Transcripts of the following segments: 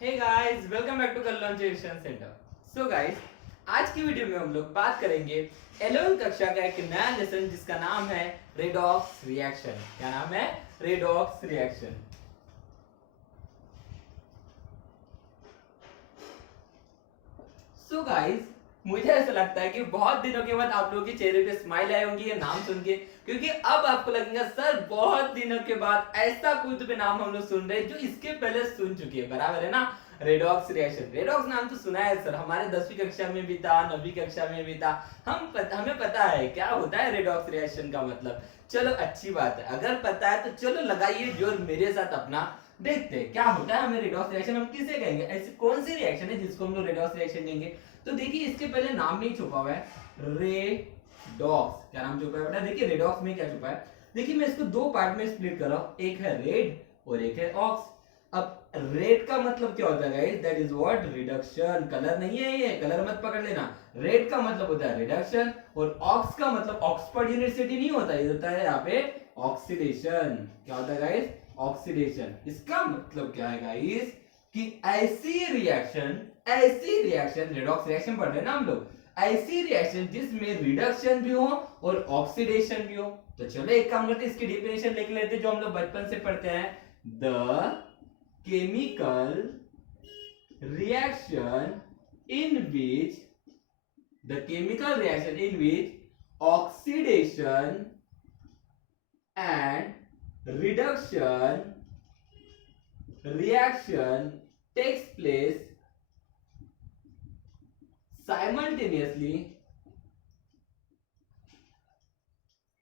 Hey guys, welcome back to Kalyan education centre. So guys, आज की video में हम लोग बात करेंगे 11वीं कक्षा का एक नया लेसन जिसका नाम है रेडॉक्स रिएक्शन। क्या नाम है? Redox reaction. सो गाइस, मुझे ऐसा लगता है कि बहुत दिनों के बाद आप लोगों के चेहरे पे स्माइल आई होंगी ये नाम सुन के, क्योंकि अब आपको लगेगा सर बहुत दिनों के बाद ऐसा कोई तो नाम हम लोग सुन रहे हैं जो इसके पहले सुन चुके हैं। बराबर है ना? Redox reaction. रेडॉक्स नाम तो सुना है सर, हमारे 10वीं कक्षा में भी था, 9वीं कक्षा में भी था। हमें पता है क्या होता है रेडॉक्स रिएक्शन का मतलब। चलो अच्छी बात है, अगर पता है तो चलो लगाइए जोर मेरे साथ अपना। देखते हैं क्या होता है हमें रेडॉक्स रिएक्शन हम किसे कहेंगे, ऐसी कौन सी रिएक्शन है जिसको हम लोग रेडॉक्स रिएक्शन कहेंगे। तो देखिए इसके पहले नाम नहीं छुपा हुआ है रेडॉक्स। क्या नाम छुपा है बेटा? देखिए रेडॉक्स में क्या छुपा है। देखिए मैं इसको दो पार्ट में स्प्लिट कर रहा हूं, एक है रेड और एक है ऑक्स। अब रेड का मतलब क्या होता है guys? That is what? Reduction. Colour नहीं है ये, कलर मत पकड़ लेना। रेड का मतलब होता है रिडक्शन और ऑक्स का मतलब ऑक्सफोर्ड यूनिवर्सिटी नहीं होता, ये होता है यहाँ पे ऑक्सीडेशन। क्या होता है गाइस? ऑक्सीडेशन। इसका मतलब क्या है गाइस कि ऐसी रिएक्शन रेडॉक्स रिएक्शन पढ़ रहे हैं ना हम लोग, ऐसी रिएक्शन जिसमें रिडक्शन भी हो और ऑक्सीडेशन भी हो। तो चलो एक काम करते हैं, इसकी डिफिनेशन लिख लेते हैं जो हम लोग बचपन से पढ़ते हैं। The chemical reaction in which oxidation and reduction reaction takes place simultaneously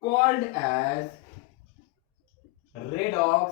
called as redox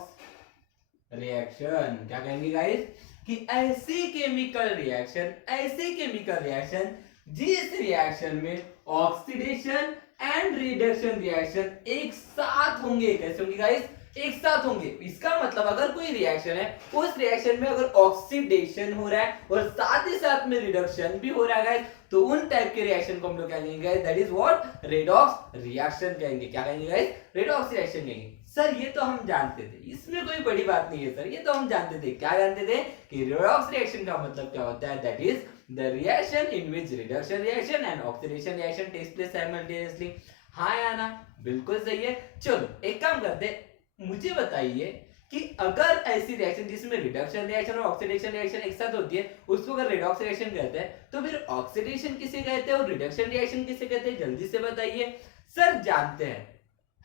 reaction. क्या कहेंगे गाइस कि ऐसी केमिकल रिएक्शन जिस रिएक्शन में ऑक्सीडेशन एंड रिडक्शन रिएक्शन एक साथ होंगे। कैसे होंगे गाइस? एक साथ होंगे। इसका मतलब अगर कोई रिएक्शन है, उस रिएक्शन में अगर ऑक्सीडेशन हो रहा है और साथ ही साथ में रिडक्शन भी हो रहा है गाइस, तो उन टाइप के रिएक्शन को हम लोग क्या कहेंगे guys? That is what? Redox reaction कहेंगे। क्या कहेंगे गाइस? रेडॉक्स रिएक्शन कहेंगे। सर ये तो हम जानते थे, इसमें कोई बड़ी बात नहीं है सर, ये तो हम जानते थे। क्या जानते थे? कि रेडॉक्स रिएक्शन का मतलब क्या होता है? That is the reaction in which reduction reaction and oxidation reaction takes place simultaneously. हाँ या ना? बिल्कुल सही है। चलो एक काम करते, मुझे बताइए कि अगर ऐसी रिएक्शन जिसमें रिडक्शन रिएक्शन और ऑक्सीडेशन रिएक्शन एक साथ होती है, उसको अगर रेडॉक्स रिएक्शन कहते हैं, तो फिर ऑक्सीडेशन किसे कहते हैं और रिडक्शन रिएक्शन किसे कहते हैं? जल्दी से बताइए। सर जानते हैं,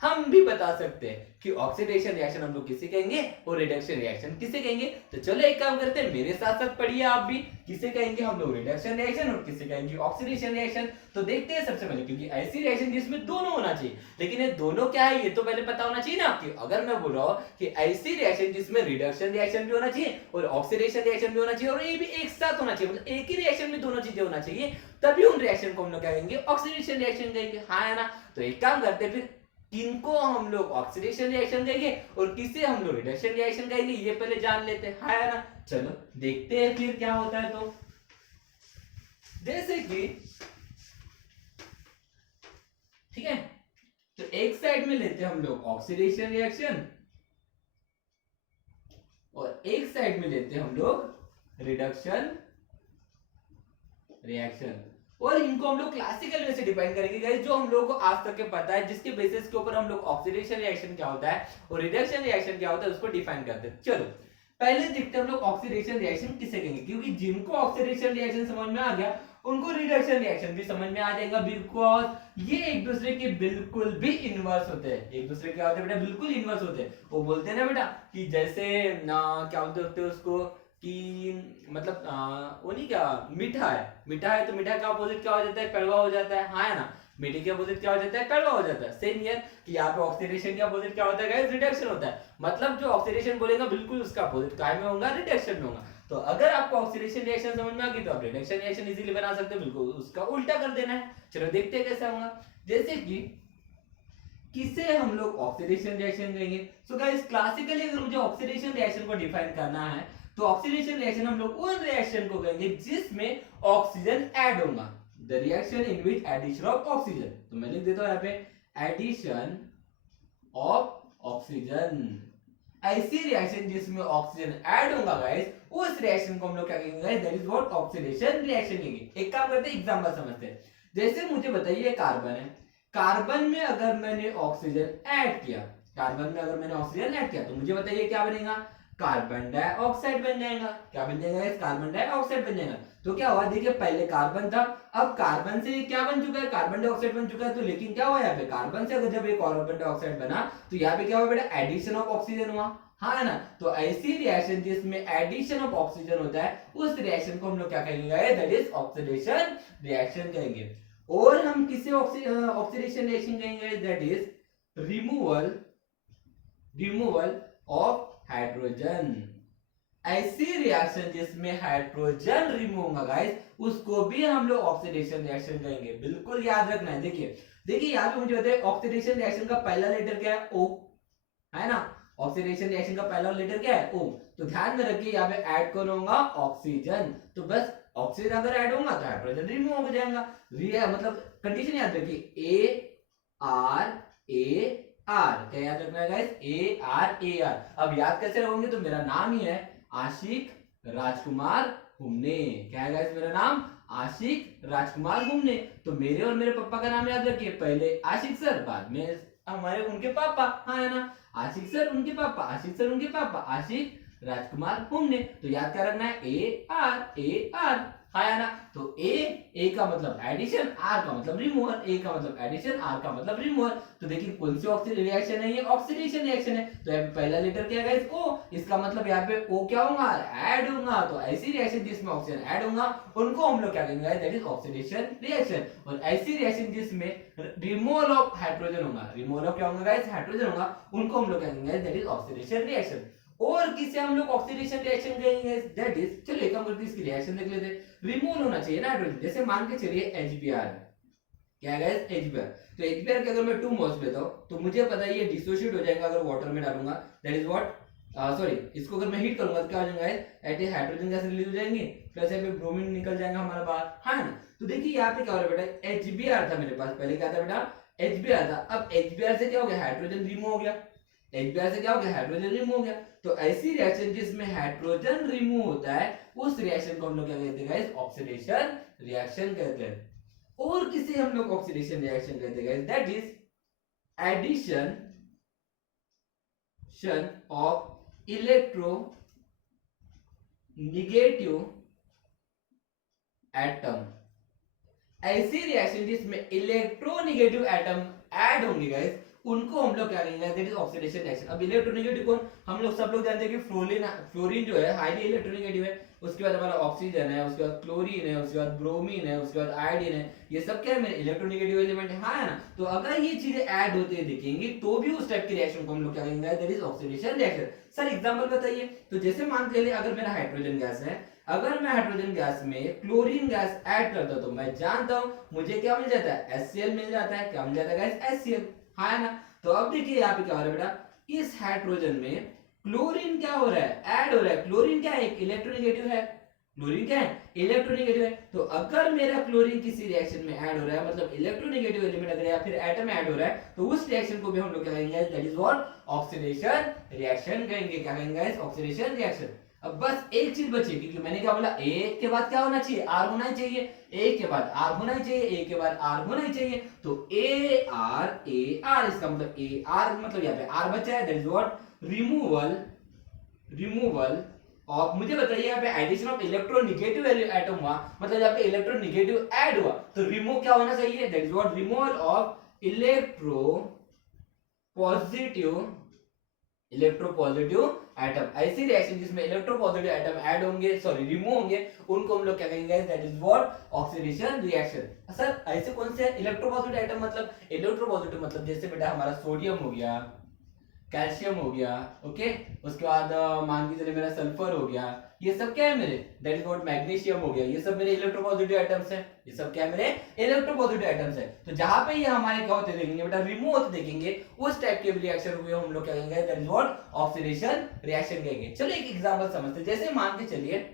हम भी बता सकते हैं कि ऑक्सीडेशन रिएक्शन हम लोग किसे कहेंगे और रिडक्शन रिएक्शन किसे कहेंगे। तो चलो एक काम करते हैं, मेरे साथ साथ पढ़िए आप भी। किसे कहेंगे हम लोग रिडक्शन रिएक्शन और किसे कहेंगे ऑक्सीडेशन रिएक्शन। तो देखते हैं सबसे पहले, क्योंकि ऐसी रिएक्शन जिसमें दोनों होना चाहिए, लेकिन ये दोनों क्या है ये तो पहले पता होना चाहिए ना आपकी। अगर मैं बोल रहा हूं कि ऐसी रिएक्शन जिसमें रिडक्शन रिएक्शन भी होना चाहिए और ऑक्सीडेशन रिएक्शन भी होना चाहिए और ये भी एक साथ होना चाहिए, मतलब एक ही रिएक्शन में दोनों चीजें होना चाहिए, तभी उन रिएक्शन को हम लोग क्या कहेंगे? ऑक्सीडेशन रिएक्शन कहेंगे। हाँ है ना? तो एक काम करते हैं, फिर किनको हम लोग ऑक्सीडेशन रिएक्शन कहेंगे और किसे हम लोग रिडक्शन रिएक्शन कहेंगे, ये पहले जान लेते हैं। हाँ ना? चलो देखते हैं फिर क्या होता है। तो जैसे कि ठीक है, तो एक साइड में लेते हैं हम लोग ऑक्सीडेशन रिएक्शन और एक साइड में लेते हैं हम लोग रिडक्शन रिएक्शन, और इनको हम लोग क्लासिकल वे से डिफाइन करेंगे गाइस, जो हम लोगों को आज तक के पता है, जिसके बेसिस के ऊपर हम लोग ऑक्सीडेशन रिएक्शन क्या होता है और रिडक्शन रिएक्शन क्या होता है उसको डिफाइन करते हैं। चलो पहले देखते हैं हम लोग ऑक्सीडेशन रिएक्शन किसे कहेंगे, क्योंकि जिनको ऑक्सीडेशन रिएक्शन समझ में आ गया उनको रिडक्शन रिएक्शन भी समझ में आ जाएगा, बिकॉज ये एक दूसरे के बिल्कुल भी इनवर्स होते हैं। एक दूसरे के होते हैं बेटा, बिल्कुल इनवर्स होते हैं। वो बोलते हैं ना बेटा कि जैसे ना क्या बोलते हैं उसको कि मतलब वो नहीं, क्या मीठा है, मीठा है तो मीठा का अपोजिट क्या हो जाता है? कड़वा हो जाता है। हाँ है ना? मीठे के अपोजिट क्या हो जाता है? कड़वा हो जाता है। सेम हियर कि यहाँ पे ऑक्सीडेशन के अपोजिट क्या होता है गाइस? रिडक्शन होता है। मतलब जो ऑक्सीडेशन बोलेगा बिल्कुल उसका अपोजिट काय में होगा? रिडक्शन में होगा। तो अगर आपको ऑक्सीडेशन रिएक्शन समझ में आ गई तो आप रिडक्शन रिएक्शन इजीली बना सकते हो, बिल्कुल उसका उल्टा कर देना है। चलो देखते हैं कैसे होगा। जैसे कि किसे हम लोग ऑक्सीडेशन रिएक्शन कहेंगे। सो गाइस क्लासिकली अगर मुझे ऑक्सीडेशन रिएक्शन को डिफाइन करना है तो ऑक्सीडेशन रिएक्शन हम लोग उन रिएक्शन को कहेंगे जिसमें ऑक्सीजन ऐड होगा। The reaction in which edition of oxygen, तो मैं लिख देता हूं यहाँ पे एडिशन ऑफ ऑक्सीजन। ऐसी रिएक्शन जिसमें ऑक्सीजन ऐड होगा गाइस, उस रिएक्शन को हम लोग क्या कहेंगे guys, that is what oxidation reaction कहेंगे। एक काम करते हैं, एग्जांपल समझते हैं। जैसे मुझे बताइए कार्बन है, कार्बन में अगर मैंने ऑक्सीजन ऐड किया, कार्बन में अगर मैंने ऑक्सीजन ऐड किया तो मुझे बताइए क्या बनेगा, कार्बन डाइऑक्साइड बन जाएगा। क्या बन जाएगा गाइस, कार्बन डाइऑक्साइड बन जाएगा। तो क्या हुआ, देखिए पहले कार्बन था, अब कार्बन से क्या बन चुका है, कार्बन डाइऑक्साइड बन चुका है। तो लेकिन क्या हुआ यहाँ पे, कार्बन से अगर जब ये कार्बन डाइऑक्साइड बना तो यहाँ पे क्या हुआ बेटा, एडिशन ऑफ ऑक्सीजन हुआ, हाँ है ना। तो ऐसी रिएक्शन जिसमें एडिशन ऑफ ऑक्सीजन होता है, उस रिएक्शन को हम लोग क्या कहेंगे, दैट इज ऑक्सीडेशन रिएक्शन कहेंगे। और हम किसे ऑक्सीडेशन रिएक्शन कहेंगे, that is removal of hydrogen. ऐसी रिएक्शन जिसमें हाइड्रोजन रिमूव होगा गाइस, उसको भी हम लोग ऑक्सीडेशन रिएक्शन कहेंगे। बिल्कुल याद रखना है। देखिए देखिए यहाँ पे मुझे बताइए, ऑक्सीडेशन रिएक्शन का पहला लेटर क्या है, O, है ना। ऑक्सीडेशन रिएक्शन का पहला लेटर क्या है, O। तो ध्यान में रखिए यहाँ पे ऐड कौन होगा, ऑक्सीजन। तो बस ऑक्सीजन अगर ऐड होगा तो हाइड्रोजन रिमूव हो जाएगा। मतलब कंडीशन याद रखिए, AR क्या याद रखना है गाइस, AR। अब याद कैसे रहोगे, तो मेरा नाम ही है आशिक राजकुमार घूमने। क्या है गाइस, मेरा नाम आशिक राजकुमार घूमने। तो मेरे और मेरे पापा का नाम याद रखिए, पहले आशिक सर, बाद में हमारे उनके पापा, हाँ है ना। आशिक सर उनके पापा, आशिक सर उनके पापा, आशिक राजकुमार घूमने। तो याद क्या रखना है, AR, हाँ है ना। तो ए का मतलब एडिशन, आर का मतलब रिमूवल, ए का मतलब एडिशन, आर का मतलब रिमूवल। तो देखिए कौन सी ऑक्सीडेशन रिएक्शन है, ये ऑक्सीडेशन रिएक्शन है। तो यहाँ पे पहला लेटर क्या है गाइस, ओ। इसका मतलब यहाँ पे ओ क्या होगा, ऐड होगा। तो ऐसी रिएक्शन जिसमें ऑक्सीजन ऐड होगा उनको हम लोग क्या कहेंगे, दैट इज ऑक्सीडेशन रिएक्शन। और ऐसी रिएक्शन जिसमें रिमूवल ऑफ हाइड्रोजन होगा, रिमूवल ऑफ क्या होगा गाइस, हाइड्रोजन होगा, उनको हम लोग क्या कहेंगे, दैट इज ऑक्सीडेशन रिएक्शन। और किसे हम लोग ऑक्सीडेशन रिएक्शन कहेंगे, दैट इज, चलो एक काम करते हैं, इसकी रिएक्शन देख लेते हैं। रिमूवल होना चाहिए ना हाइड्रोजन। जैसे मान के चलिए HBr है, क्या है गाइस, HBr। तो HBr के अगर मैं 2 मोल्स लेता हूं तो मुझे पता है ये डिसोसिएट हो जाएगा अगर वाटर में डालूंगा, दैट इज व्हाट, सॉरी, इसको अगर मैं हीट करूंगा तो क्या हो जाएगा guys, eight hydrogen gas release हो जाएंगे, प्लस यहाँ पे ब्रोमीन निकल जाएगा हमारा बाहर, हाँ ना। तो देखिए यहाँ पे क्या हो रहा है बेटा, HBr था मेरे पास, पहले क्या था बेटा, HBr था। अब HBr से क्या हो गया, हाइड्रोजन रिमूव हो गया। HBr से क्या हो गया, हाइड्रोजन रिमूव हो गया। तो ऐसी रिएक्शन जिसमें हाइड्रोजन रिमूव होता है, उस रिएक्शन को हम लोग क्या कहते हैं गाइस, ऑक्सीडेशन रिएक्शन कहते हैं। और किसे हम लोग ऑक्सीडेशन रिएक्शन कहते हैं guys, that is addition of electronegative atom. ऐसी रिएक्शन जिसमें इलेक्ट्रोनेगेटिव एटम ऐड होंगे गाइस, उनको हम लोग क्या कहेंगे, दैट इज ऑक्सीडेशन रिएक्शन। अब इलेक्ट्रोनेगेटिव कौन, हम लोग सब लोग जानते हैं कि फ्लोरीन जो है हाईली इलेक्ट्रोनेगेटिव है। उसके बाद हमारा ऑक्सीजन है, उसके बाद क्लोरीन है, उसके बाद ब्रोमीन है, उसके बाद आयोडीन है। ये सब क्या है, इलेक्ट्रोनेगेटिव एलिमेंट है, हाँ है ना। तो अगर ये चीजें ऐड होते दिखेंगी तो भी उस टाइप की रिएक्शन को हम लोग क्या कहेंगे, that is oxidation reaction. Sir example बताइए। तो जैसे मान के लिए अगर मेरा हाइड्रोजन गैस है, अगर मैं हाइड्रोजन गैस में क्लोरीन गैस ऐड करता हूं तो मैं जानता हूं मुझे क्या मिल जाता है, HCl मिल जाता है। क्या मिल जाता है गाइस, HCl, हाँ है ना। तो अब देखिए यहाँ पे क्या हो रहा है बेटा, इस हाइड्रोजन में क्लोरीन क्या हो रहा है, ऐड हो रहा है। क्लोरीन क्या है, एक इलेक्ट्रोनेगेटिव है। क्लोरीन क्या है, इलेक्ट्रोनेगेटिव है। तो अगर मेरा क्लोरीन किसी रिएक्शन में ऐड हो रहा है, मतलब इलेक्ट्रोनेगेटिव एलिमेंट अगर या फिर एटम ऐड हो रहा है, तो उस रिएक्शन को भी हम लोग क्या कहेंगे, that is what, oxidation reaction कहेंगे। क्या कहेंगे गाइस, ऑक्सीडेशन रिएक्शन। अब बस एक चीज बची, क्योंकि मैंने क्या बोला, ए के बाद क्या होना चाहिए, आर होना चाहिए, ए के बाद आर होना चाहिए, ए के बाद आर होना चाहिए। तो ए आर, इसका मतलब ए आर, मतलब यहाँ पे आर बचा है, that is what, removal of, मुझे बताइए यहाँ पे एडिशन ऑफ इलेक्ट्रोनेगेटिव एटम हुआ, मतलब यहाँ पे इलेक्ट्रोनेगेटिव ऐड हुआ, तो रिमूव क्या होना चाहिए, that is what, removal of electropositive atom. ऐसी रिएक्शन जिसमें इलेक्ट्रोपॉजिटिव एटम ऐड होंगे, सॉरी रिमूव होंगे, उनको हम लोग क्या कहेंगे, that is what, oxidation reaction. Sir ऐसे कौन से इलेक्ट्रोपॉजिटिव एटम, मतलब इलेक्ट्रोपॉजिटिव मतलब जैसे बेटा हमारा सोडियम हो गया, कैल्शियम हो गया, ओके। उसके बाद मान के चलिए मेरा सल्फर हो गया, ये सब क्या है मेरे, दैट इज व्हाट, मैग्नीशियम हो गया, ये सब मेरे इलेक्ट्रोपॉजिटिव एटम्स हैं। ये सब क्या है मेरे इलेक्ट्रोपॉजिटिव एटम्स हैं। तो जहां पे ये हमारे क्या होते देखेंगे बेटा, रिमूव होते देखेंगे, उस टाइप के रिएक्शन को हम लोग क्या कहेंगे, that is what, oxidation reaction कहेंगे। चलो एक एग्जांपल समझते हैं। जैसे मान के चलिए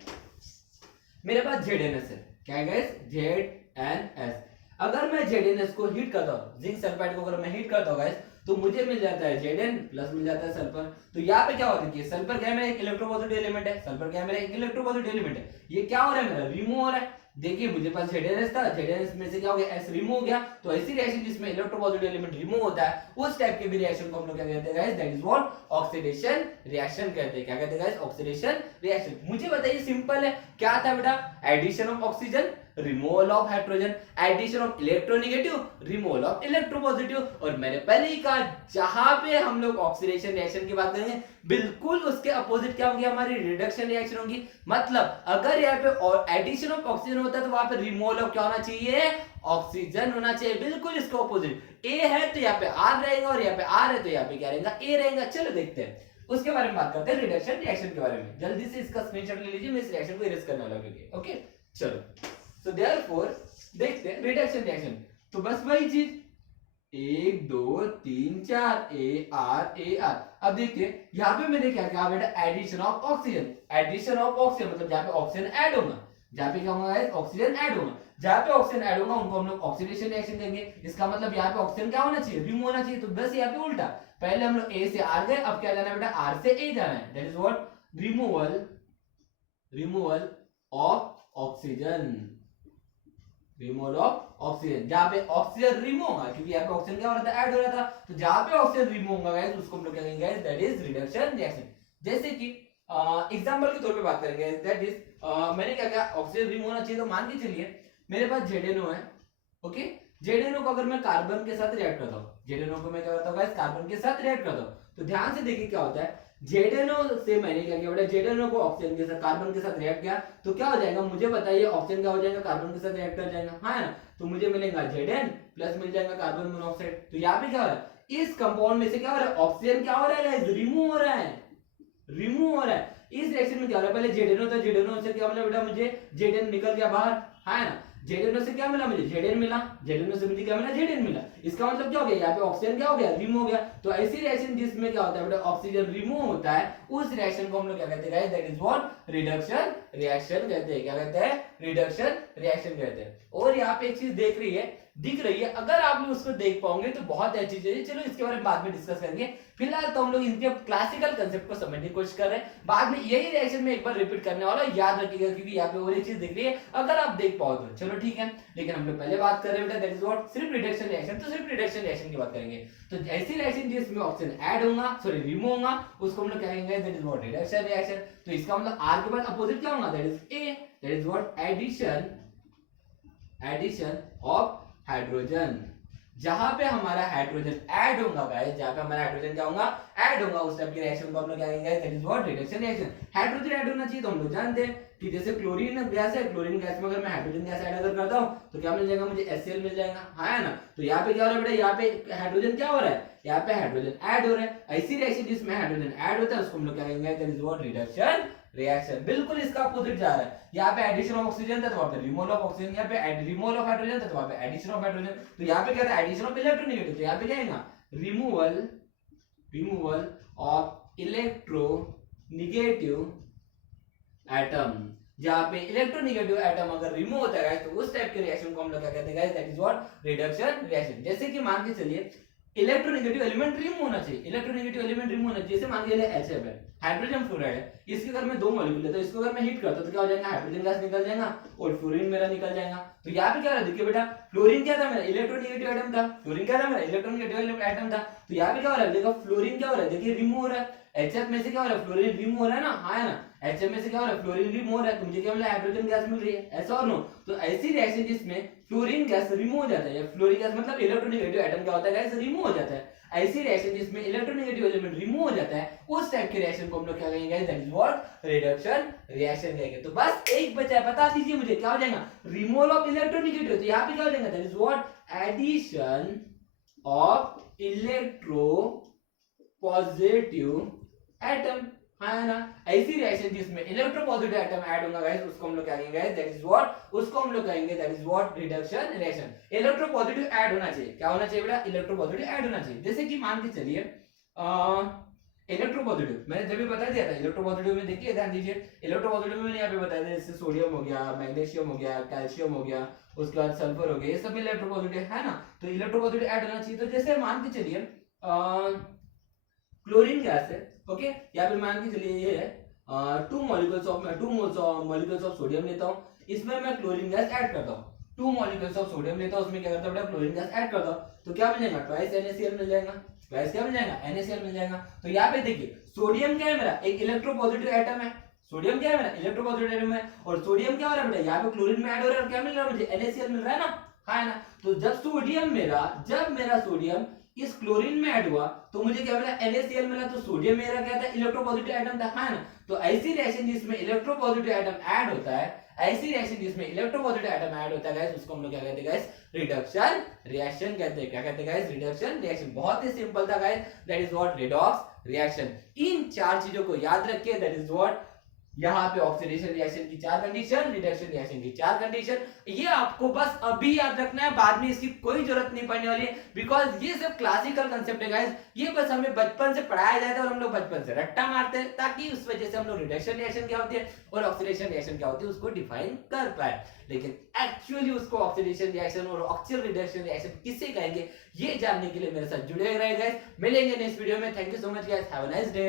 मेरे पास ZNS है, क्या है गाइस, ZNS। अगर मैं ZNS को हीट करता हूं, जिंक सल्फाइड को अगर मैं हीट करता हूं गाइस, तो मुझे मिल जाता है Zn प्लस मिल जाता है सल्फर। तो यहाँ पे क्या होता है कि सल्फर क्या है मेरा एक इलेक्ट्रोपॉजिटिव एलिमेंट है, सल्फर क्या है मेरा एक इलेक्ट्रोपॉजिटिव एलिमेंट है। ये क्या हो रहा है मेरा रिमूव हो रहा है। देखिए मुझे पास ZnS था, ZnS में से क्या हो गया S रिमूव हो गया। तो ऐसी रिएक्शन जिसमें इलेक्ट्रोपॉजिटिव एलिमेंट रिमूव होता है उस टाइप के भी रिएक्शन को हम लोग क्या कहते हैं guys, that is what oxidation reaction कहते हैं। क्या कहते हैं गाइस, ऑक्सीडेशन रिएक्शन। मुझे बताइए सिंपल है क्या था बेटा, addition of oxygen removal of hydrogen, addition of electronegative removal of electropositive. और मैंने पहले ही कहा जहां पे हम लोग ऑक्सीडेशन रिएक्शन की बात करेंगे बिल्कुल उसके अपोजिट क्या होगी, हमारी रिडक्शन रिएक्शन होगी। मतलब अगर यहाँ पे एडिशन ऑफ ऑक्सीजन होता है तो वहां पे रिमूवल ऑफ क्या होना चाहिए, ऑक्सीजन होना चाहिए। बिल्कुल इसका अपोजिट ए है तो यहाँ पे आर रहेगा और यहाँ पे आर है तो यहाँ पे क्या रहेगा, ए रहेगा। चलो देखते हैं उसके बारे में बात करते हैं, रिडक्शन रिएक्शन के बारे में। जल्दी से इसका स्क्रीनशॉट ले लीजिए, मैं इस रिएक्शन को इरेज करने वाला हूं। ओके चलो, सो देयरफॉर देखते हैं रिडक्शन रिएक्शन। तो बस वही चीज 1 2 3 4 ए आर। अब देखिए यहाँ पे मैंने क्या कहा बेटा, addition of oxygen. Addition of oxygen मतलब जहाँ पे ऑक्सीजन ऐड होगा, जहाँ पे क्या होगा ऑक्सीजन ऐड होगा, जहाँ पे ऑक्सीजन ऐड होगा उनको हम लोग ऑक्सीडेशन रिएक्शन देंगे। इसका मतलब यहाँ पे ऑक्सीजन क्या होना चाहिए, रिमूव होना चाहिए। तो बस यहाँ पे उल्टा, पहले हम लोग ए से आर गए, अब क्या जाना है बेटा, आर से ए जाना है। That is what removal of oxygen, removal of oxygen. जहां पे ऑक्सीजन रिमूव होगा, क्योंकि यहाँ पे ऑक्सीजन क्या हो रहा था, ऐड हो रहा था, तो जहां पे ऑक्सीजन रिमूव होगा गाइस उसको हम लोग क्या कहेंगे guys, that is reduction reaction. जैसे कि एग्जांपल के तौर पे बात करेंगे, दैट इज मैंने क्या कहा, ऑक्सीजन रिमूव होना चाहिए। तो मान के चलिए मेरे पास ZnO है। ओके, ZnO को अगर मैं कार्बन के साथ रिएक्ट करता हूँ, ZnO को मैं क्या करता हूँ गाइस, कार्बन के साथ रिएक्ट करता हूँ। तो ध्यान से देखिए क्या होता है, ZnO से मैंने क्या किया बेटा, ZnO को ऑक्सीजन के साथ कार्बन के साथ रिएक्ट किया तो क्या हो जाएगा, मुझे बताइए ऑक्सीजन क्या हो जाएगा, कार्बन के साथ रिएक्ट कर जाएगा, हाँ ना। तो मुझे मिलेगा Zn प्लस मिल जाएगा कार्बन मोनोऑक्साइड। तो यहाँ पे क्या हो रहा है, इस कंपाउंड में से क्या हो रहा है, ऑक्सीजन क्या हो रहा है गाइस, रिमूव हो रहा है, रिमूव हो रहा है। इस रिएक्शन में क्या हो रहा है, पहले ZnO था, ZnO से क्या मिला बेटा, मुझे Zn निकल गया बाहर, है ना। ZnO से क्या मिला मुझे, Zn मिला, ZnO से मुझे क्या मिला, Zn मिला। इसका मतलब क्या हो गया, यहाँ पे ऑक्सीजन क्या हो गया, रिमूव हो गया। तो ऐसी रिएक्शन जिसमें क्या होता है बेटा, ऑक्सीजन रिमूव होता है, उस रिएक्शन को हम लोग क्या कहते हैं guys, that is what reduction reaction कहते हैं। क्या कहते हैं, रिडक्शन रिएक्शन कहते हैं। और यहाँ पे एक चीज दिख रही है, अगर आप लोग उसको देख पाओगे तो बहुत अच्छी चीज है। चलो इसके बारे में बाद में डिस्कस करेंगे, फिलहाल तो हम लोग इनके क्लासिकल कंसेप्ट को समझने की कोशिश कर रहे हैं। बाद में यही रिएक्शन में एक बार रिपीट करने वाला, याद रखिएगा, क्योंकि यहाँ पे और एक चीज दिख रही है, अगर आप देख पाओ तो चलो ठीक है। लेकिन हम लोग पहले बात कर रहे हैं बेटा, दैट इज व्हाट सिर्फ रिडक्शन रिएक्शन। तो सिर्फ रिडक्शन रिएक्शन की बात करेंगे। तो ऐसी रिएक्शन जिसमें ऑक्सीजन ऐड होगा, सॉरी रिमूव होगा, उसको हम लोग कहेंगे that is what reduction reaction. तो इसका मतलब आर के बाद अपोजिट क्या होगा, that is a, that is what addition of hydrogen. जहां पे हमारा हाइड्रोजन ऐड होगा गाइस, जहां पे हमारा हाइड्रोजन क्या होगा, ऐड होगा, उस टाइप की रिएक्शन को हम लोग क्या कहेंगे, that is what reduction reaction. Hydrogen add होना चाहिए तो हम लोग जानते हैं कि जैसे क्लोरीन गैस है, क्लोरीन गैस में अगर मैं हाइड्रोजन गैस ऐड अगर करता हूं तो क्या मिल जाएगा मुझे, HCl मिल जाएगा, है ना। तो यहाँ पे क्या हो रहा है बेटा, यहाँ पे हाइड्रोजन क्या हो रहा है, यहाँ पे हाइड्रोजन ऐड हो रहा है। ऐसी रिएक्शन जिसमें हाइड्रोजन ऐड होता है उसको हम लोग क्या कहेंगे, that is what reduction reaction. बिल्कुल इसका अपोजिट जा रहा है, यहाँ पे एडिशन ऑफ ऑक्सीजन था तो वहां पे रिमूवल ऑफ ऑक्सीजन, यहाँ पे रिमूवल ऑफ हाइड्रोजन था तो वहां पे एडिशन ऑफ हाइड्रोजन। तो यहाँ पे क्या था, एडिशन ऑफ इलेक्ट्रोनेगेटिव, तो यहाँ पे क्या आएगा, रिमूवल ऑफ इलेक्ट्रोनेगेटिव एटम। जहाँ पे इलेक्ट्रोनेगेटिव एटम अगर रिमूव होता है तो उस टाइप के रिएक्शन को हम लोग क्या कहते हैं, that is what reduction reaction. जैसे कि मान के चलिए इलेक्ट्रोनेगेटिव एलिमेंट रिमूव होना चाहिए, इलेक्ट्रोनेगेटिव एलिमेंट रिमूव होना चाहिए। जैसे मान लीजिए HF है, हाइड्रोजन फ्लोराइड है, इसके अगर मैं 2 मॉलिक्यूल है तो इसको अगर मैं हीट करता तो क्या हो जाएगा, हाइड्रोजन गैस निकल जाएगा और फ्लोरीन मेरा निकल जाएगा। तो यहाँ पे क्या रहा, देखिए बेटा फ्लोरीन क्या था मेरा, इलेक्ट्रोनेगेटिव एटम था, फ्लोरीन क्या था मेरा, इलेक्ट्रोनेगेटिव एटम था। तो यहाँ पे क्या हो रहा है, देखो फ्लोरीन क्या हो रहा है, देखिए रिमूव हो रहा है। HF में से क्या हो रहा है, फ्लोरीन रिमूव हो रहा है ना, हाँ है ना। HF में से क्या हो रहा है, फ्लोरीन रिमूव हो रहा है, तो मुझे क्या मिला, हाइड्रोजन गैस मिल रही है, ऐसा और नो। तो ऐसी रिएक्शन जिसमें फ्लोरीन गैस रिमूव हो जाता है, फ्लोरीन गैस मतलब इलेक्ट्रोनेगेटिव एटम क्या होता है गाइस, रिमूव हो जाता है। ऐसी रिएक्शन जिसमें इलेक्ट्रोनेगेटिव एलिमेंट रिमूव हो जाता है, उस टाइप के रिएक्शन को हम लोग क्या कहेंगे guys, that is what reduction reaction कहेंगे। तो बस एक बचा है, बता दीजिए मुझे क्या हो जाएगा, रिमूवल ऑफ इलेक्ट्रोनेगेटिव। तो यहाँ पे क्या हो जाएगा, that is what addition of electropositive atom, है ना। ऐसी रिएक्शन जिसमें इलेक्ट्रोपॉजिटिव एटम ऐड होगा गाइस उसको हम लोग क्या कहेंगे, दैट इज व्हाट, उसको हम लोग कहेंगे that is what reduction reaction. Electropositive add होना चाहिए, क्या होना चाहिए बेटा, इलेक्ट्रोपॉजिटिव ऐड होना चाहिए। जैसे कि मान के चलिए इलेक्ट्रोपॉजिटिव मैंने जब भी बता दिया था, इलेक्ट्रोपॉजिटिव में देखिए ध्यान दीजिए, इलेक्ट्रोपॉजिटिव में मैंने यहाँ पे बताया था, जैसे सोडियम हो गया, मैग्नीशियम हो गया, कैल्शियम हो गया, उसके बाद सल्फर हो गया, ये सब इलेक्ट्रोपॉजिटिव है ना। तो इलेक्ट्रोपॉजिटिव ऐड होना चाहिए। तो जैसे मान के चलिए क्लोरीन गैस है, ओके। या फिर मान के चलिए ये है 2 मोलिकुल्स ऑफ सोडियम लेता हूँ, इसमें मैं क्लोरीन गैस ऐड करता हूँ। 2 मोलिकुल्स ऑफ सोडियम लेता हूँ, उसमें क्या करता हूँ, क्लोरीन गैस ऐड करता हूँ, तो क्या मिल जाएगा, ट्वाइस NaCl मिल जाएगा। ट्वाइस क्या मिल जाएगा, NaCl मिल जाएगा। तो यहाँ पे देखिए सोडियम क्या है मेरा, एक इलेक्ट्रोपॉजिटिव एटम है। सोडियम क्या है मेरा, इलेक्ट्रोपॉजिटिव एटम है। और सोडियम क्या हो रहा है बेटा, यहाँ पे क्लोरीन में ऐड हो रहा है, और क्या मिल रहा है मुझे, NaCl मिल रहा है ना, हाँ है ना। तो जब मेरा सोडियम इस क्लोरीन में ऐड हुआ तो मुझे क्या मिला, NaCl मिला। तो सोडियम मेरा क्या था, इलेक्ट्रोपॉजिटिव एटम था, हाँ ना। तो ऐसी रिएक्शन जिसमें इलेक्ट्रोपॉजिटिव एटम ऐड होता है, ऐसी रिएक्शन जिसमें इलेक्ट्रोपॉजिटिव एटम ऐड होता है गाइस, उसको हम लोग क्या कहते हैं गाइस, रिडक्शन रिएक्शन कहते हैं। क्या कहते हैं गाइस, रिडक्शन रिएक्शन। बहुत ही सिंपल था guys, that is what redox reaction. इन चार चीजों को याद रखिए, दैट इज व्हाट, यहाँ पे ऑक्सीडेशन रिएक्शन की 4 कंडीशन, रिडक्शन रिएक्शन की 4 कंडीशन। ये आपको बस अभी याद रखना है, बाद में इसकी कोई जरूरत नहीं पड़ने वाली है, बिकॉज ये सब क्लासिकल कंसेप्ट है गाइस। ये बस हमें बचपन से पढ़ाया जाता है और हम लोग बचपन से रट्टा मारते हैं, ताकि उस वजह से हम लोग रिडक्शन रिएक्शन क्या होती है और ऑक्सीडेशन रिएक्शन क्या होती है उसको डिफाइन कर पाए। लेकिन एक्चुअली उसको ऑक्सीडेशन रिएक्शन और ऑक्सीजन रिडक्शन रिएक्शन किससे कहेंगे, ये जानने के लिए मेरे साथ जुड़े रहे गाइस। मिलेंगे नेक्स्ट वीडियो में। Thank you so much guys, have a nice day.